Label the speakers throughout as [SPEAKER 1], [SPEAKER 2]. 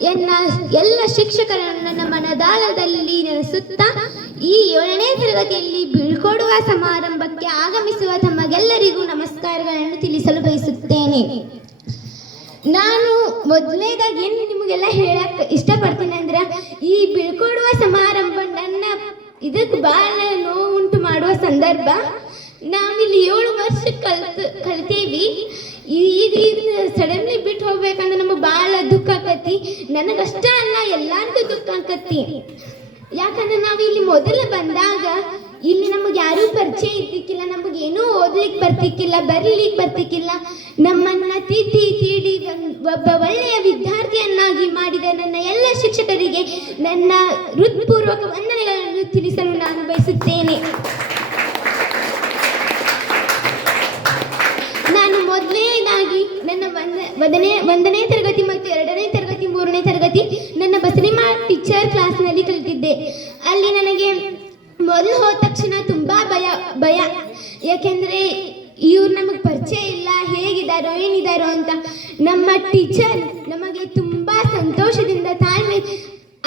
[SPEAKER 1] ಎನ್ನ ಎಲ್ಲ ಶಿಕ್ಷಕರನ್ನು ನನ್ನ ಮನದಾಳದಲ್ಲಿ ನೆನೆಸುತ್ತಾ ಈ ಏಳನೇ ತರಗತಿಯಲ್ಲಿ ಬೀಳ್ಕೊಡುವ ಸಮಾರಂಭಕ್ಕೆ ಆಗಮಿಸುವ ತಮಗೆಲ್ಲರಿಗೂ ನಮಸ್ಕಾರಗಳನ್ನು ತಿಳಿಸಲು ಬಯಸುತ್ತೇನೆ. ನಾನು ಮೊದಲನೇದಾಗಿ ಏನು ನಿಮಗೆಲ್ಲ ಹೇಳಕ್ಕೆ ಇಷ್ಟಪಡ್ತೀನಿ ಅಂದ್ರೆ, ಈ ಬೀಳ್ಕೊಡುವ ಸಮಾರಂಭ ನನ್ನ ಇದಕ್ಕೆ ಬಹಳ ನೋವುಂಟು ಮಾಡುವ ಸಂದರ್ಭ. ನಾವಿಲ್ಲಿ ಏಳು ವರ್ಷ ಕಲ್ತು, ಕಲ್ತೀವಿ. ಈಗ ಸಡನ್ಲಿ ಬಿಟ್ಟು ಹೋಗ್ಬೇಕಂದ್ರೆ ನಮಗೆ ಭಾಳ ದುಃಖ ನನಗಷ್ಟೇ ಅಲ್ಲ, ಎಲ್ಲಾರ್ಗೂ ದುಃಖ ಯಾಕಂದ್ರೆ ನಾವು ಇಲ್ಲಿ ಮೊದಲು ಬಂದಾಗ ಇಲ್ಲಿ ನಮಗೆ ಯಾರೂ ಪರಿಚಯ ಇರ್ತಿಕ್ಕಿಲ್ಲ ನಮಗೆ ಏನೂ ಓದ್ಲಿಕ್ಕೆ ಬರ್ತಿಕ್ಕಿಲ್ಲ, ಬರೀಲಿಕ್ಕೆ ಬರ್ತಿಕ್ಕಿಲ್ಲ. ನಮ್ಮನ್ನ ತಿದ್ದಿ ತೀಡಿ ಒಬ್ಬ ಒಳ್ಳೆಯ ವಿದ್ಯಾರ್ಥಿಯನ್ನಾಗಿ ಮಾಡಿದ ನನ್ನ ಎಲ್ಲ ಶಿಕ್ಷಕರಿಗೆ ನನ್ನ ಹೃತ್ಪೂರ್ವಕ ವಂದನೆಗಳನ್ನು ತಿಳಿಸಲು ನಾನು ಬಯಸುತ್ತೇನೆ. ನಾನು ಮೊದಲನೇದಾಗಿ ನನ್ನ ವಂದನೆ ಒಂದನೇ ತರಗತಿ ಮತ್ತು ಎರಡನೇ ತರಗತಿ ಮೂರನೇ ತರಗತಿ ನನ್ನ ಬಸರಿಮಾ ಟೀಚರ್ ಕ್ಲಾಸ್ನಲ್ಲಿ ಕಲಿತಿದ್ದೆ ಅಲ್ಲಿ ನನಗೆ ಮೊದಲು ಹೋದ ತಕ್ಷಣ ತುಂಬ ಭಯ ಭಯ ಯಾಕೆಂದರೆ ಇವ್ರು ನಮಗೆ ಪರಿಚಯ ಇಲ್ಲ ಹೇಗಿದ್ದಾರೋ ಏನಿದ್ದಾರೋ ಅಂತ ನಮ್ಮ ಟೀಚರ್ ನಮಗೆ ತುಂಬ ಸಂತೋಷದಿಂದ ತಾಳ್ಮೆ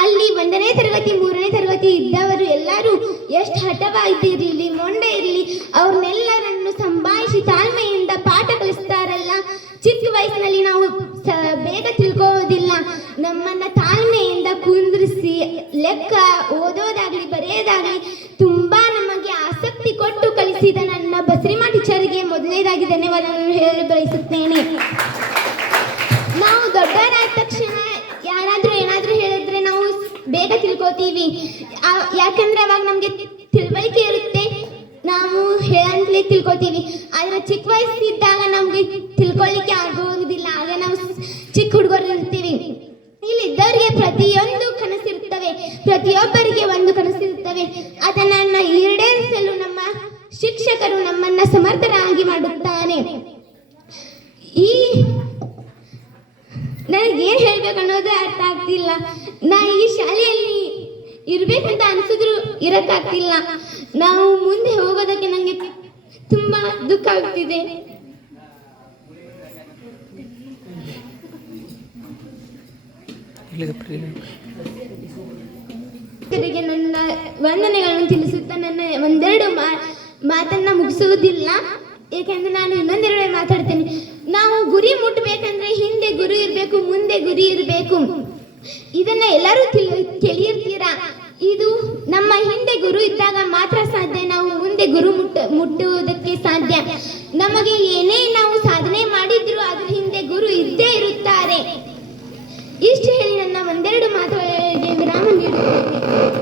[SPEAKER 1] ಅಲ್ಲಿ ಒಂದನೇ ತರಗತಿ, ಮೂರನೇ ತರಗತಿ ಇದ್ದವರು ಎಲ್ಲರೂ ಎಷ್ಟು ಹಠವಾಗಿರಲಿ, ಮೊಂಡೆ ಇರಲಿ, ಅವ್ರನ್ನೆಲ್ಲರನ್ನು ಸಂಭಾಯಿಸಿ ತಾಳ್ಮೆಯಿಂದ ಪಾಠ ಕಲಿಸ್ತಾರಲ್ಲ, ಚಿಕ್ಕ ವಯಸ್ಸಿನಲ್ಲಿ ನಾವು ಬೇಗ ತಿಳ್ಕೋದಿಲ್ಲ ನಮ್ಮನ್ನ ತಾಳ್ಮೆಯಿಂದ ಕುಂದ್ರಿಸಿ, ಲೆಕ್ಕ ಓದೋದಾಗ್ಲಿ, ಬರೆಯೋದಾಗ್ಲಿ, ತುಂಬಾ ನಮಗೆ ಆಸಕ್ತಿ ಕೊಟ್ಟು ಕಲಿಸಿದ ಮೊದಲನೇದಾಗಿ ಧನ್ಯವಾದಗಳನ್ನು ಹೇಳಲು ಬಯಸುತ್ತೇನೆ. ನಾವು ದೊಡ್ಡವರಾದ ತಕ್ಷಣ ಯಾರಾದ್ರೂ ಏನಾದ್ರೂ ಹೇಳಿದ್ರೆ ನಾವು ಬೇಗ ತಿಳ್ಕೊತೀವಿ ಯಾಕಂದ್ರೆ ಅವಾಗ ನಮ್ಗೆ ತಿಳುವಳಿಕೆ ಇರುತ್ತೆ. ನಾವು ಹೇಳಂತಲೇ ತಿಳ್ಕೊತೀವಿ ಆದ್ರೆ ಚಿಕ್ಕ ವಯಸ್ಸಿದ್ದಾಗ ನಮ್ಗೆ ತಿಳ್ಕೊಳ್ಳಿಕ್ಕೆ ಆಗೋದಿಲ್ಲ. ಆಗ ನಾವು ಚಿಕ್ಕ ಹುಡುಗರು ಇರ್ತೀವಿ. ಇಲ್ಲಿದ್ದವರಿಗೆ ಪ್ರತಿಯೊಂದು ಕನಸಿರುತ್ತವೆ ಪ್ರತಿಯೊಬ್ಬರಿಗೆ ಒಂದು ಕನಸಿರುತ್ತವೆ ಅದನ್ನ ಈಡೇರಿಸಲು ನಮ್ಮ ಶಿಕ್ಷಕರು ನಮ್ಮನ್ನ ಸಮರ್ಥರಾಗಿ ಮಾಡುತ್ತಾನೆ. ಈ ನನಗೆ ಏನು ಹೇಳ್ಬೇಕು ಅನ್ನೋದು ಅರ್ಥ ಆಗ್ತಿಲ್ಲ. ನಾ ಈ ಶಾಲೆಯಲ್ಲಿ ಇರ್ಬೇಕಂತ ಅನ್ಸಿದ್ರು ಇರಕ್ಕಾಗ್ತಿಲ್ಲ. ನಾವು ಮುಂದೆ ಹೋಗೋದಕ್ಕೆ ನನಗೆ ತುಂಬಾ ದುಃಖ ಆಗ್ತಿದೆ. ನನ್ನ ವಂದನೆಗಳನ್ನು ತಿಳಿಸುತ್ತಾ ನನ್ನ ಒಂದೆರಡು ಮಾ ಮಾತನ್ನ ಮುಗಿಸುವುದಿಲ್ಲ. ಏಕೆಂದ್ರೆ ನಾನು ಇನ್ನೊಂದೆರಡು ಮಾತಾಡ್ತೇನೆ. ನಾವು ಗುರಿ ಮುಟ್ಟಬೇಕಂದ್ರೆ ಹಿಂದೆ ಗುರು ಇರಬೇಕು, ಮುಂದೆ ಗುರಿ ಇರಬೇಕು. ಇದನ್ನ ಎಲ್ಲರೂ ತಿಳಿಯಿರ್ತೀರಾ ಇದು ನಮ್ಮ ಹಿಂದೆ ಗುರು ಇದ್ದಾಗ ಮಾತ್ರ ಸಾಧ್ಯ, ನಾವು ಮುಂದೆ ಗುರು ಮುಟ್ಟ, ಮುಟ್ಟುವುದಕ್ಕೆ ಸಾಧ್ಯ. ನಮಗೆ ಏನೇ ನಾವು ಸಾಧನೆ ಮಾಡಿದ್ರು ಅದ್ರ ಹಿಂದೆ ಗುರು ಇದ್ದೇ ಇರುತ್ತಾರೆ. ಇಷ್ಟು ಹೇಳಿ ನನ್ನ ಒಂದೆರಡು ಮಾತುಗಳಿಗೆ ವಿರಾಮ ನೀಡುತ್ತೇನೆ.